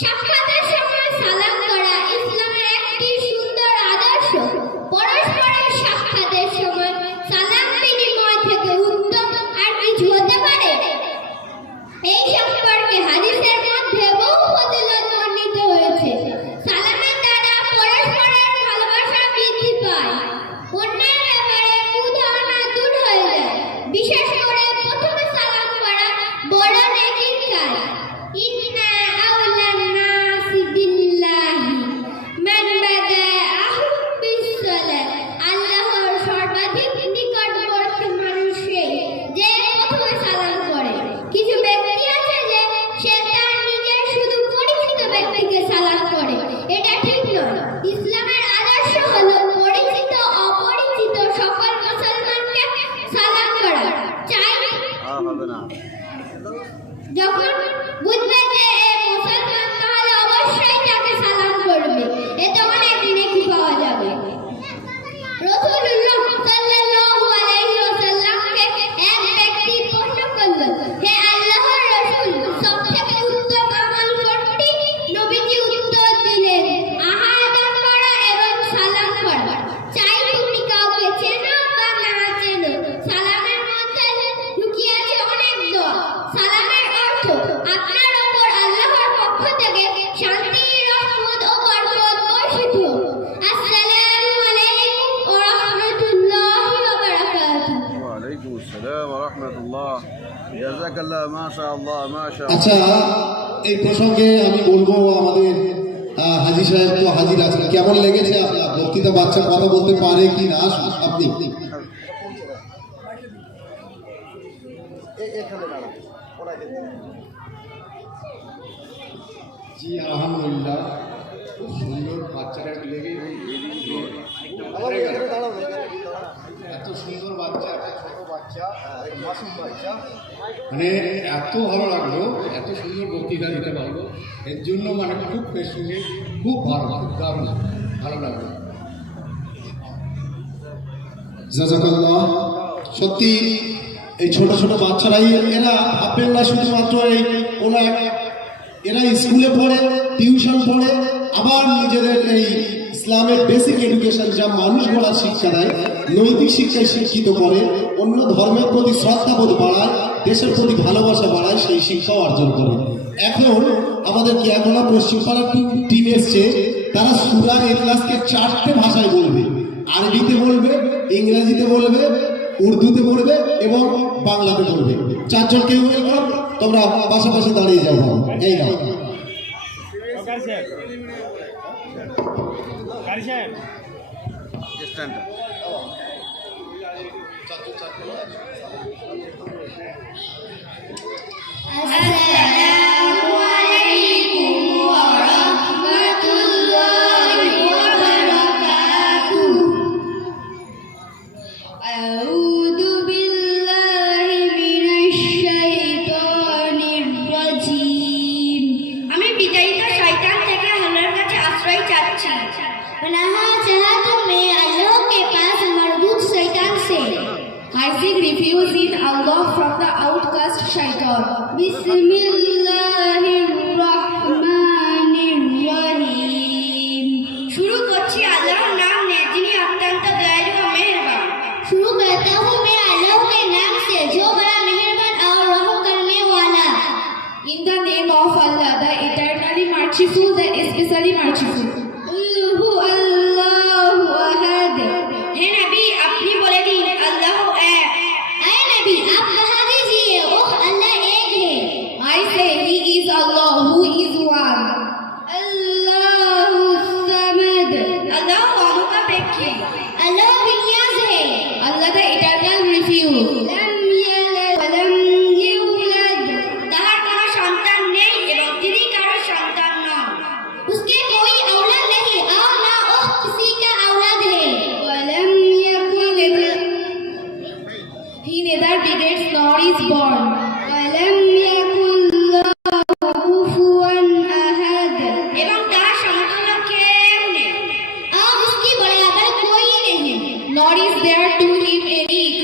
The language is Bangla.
সাক্ষাতের সময় সালাম করা ইসলামের একটি সুন্দর আদর্শ। পরস্পরের সাক্ষাতের সময় সালাম বিনিময় থেকে উত্তম আর কিছু হতে পারে। এই হবে না। যখন বুঝবে যে এ মুসলমান তাহলে অবশ্যই তাকে সালাম করবে। এতে অনেক নেকি পাওয়া যাবে? রাসূলুল্লাহ আচ্ছা এই প্রসঙ্গে আমি বলব আমাদের হাজি সাহেব তো হাজির আছেন। কেমন লেগেছে আপনার বক্তৃতা? বাচ্চা কথা বলতে পারে কি না? আপনি। জি আলহামদুলিল্লাহ। খুব সুন্দর বাচ্চাটাকে লেগে এত সুন্দর বাচ্চা মানে এত ভালো লাগল, এত সুন্দর বক্তৃতা দিতে পারল। এর জন্য মানে খুব পেছনে খুব ভালো লাগল, দারুণ ভালো লাগল। সত্যি এই ছোট ছোট বাচ্চারাই, এরা ভাববেন না শুধুমাত্র এই এক এরা স্কুলে পড়ে, টিউশন পড়ে, আবার নিজেদের এই ইসলামের বেসিক এডুকেশন যা মানুষ গড়ার শিক্ষা দেয়, নৈতিক শিক্ষায় শিক্ষিত করে, অন্য ধর্মের প্রতি শ্রদ্ধাবোধ বাড়ায়, দেশের প্রতি ভালোবাসা বাড়ায়, সেই শিক্ষাও অর্জন করে। এখন আমাদের কেয়াকলা পশ্চিমপাড়া টিম এসছে, তারা সুরা এখলাসকে চারটে ভাষায় বলবে। আরবিতে বলবে, ইংরেজিতে বলবে, উর্দুতে বলবে এবং বাংলাতে বলবে। চারজন কেউ ওয়েলকাম তোমরা পাশাপাশি দাঁড়িয়ে ভালো। এই নাও। Just Assalamu seek refuge in Allah from the outcast shaitan. বিসমিল্লাহির রহমানির রহিম শুরু করছি আল্লাহর নাম নিয়ে যিনি অত্যন্ত দয়ালু ও মেহেরবান शुरू करता हूँ मैं अल्लाह के नाम से जो बड़ा मेहरबान और रहम करने वाला In the name of Allah, the eternally merciful, the especially merciful.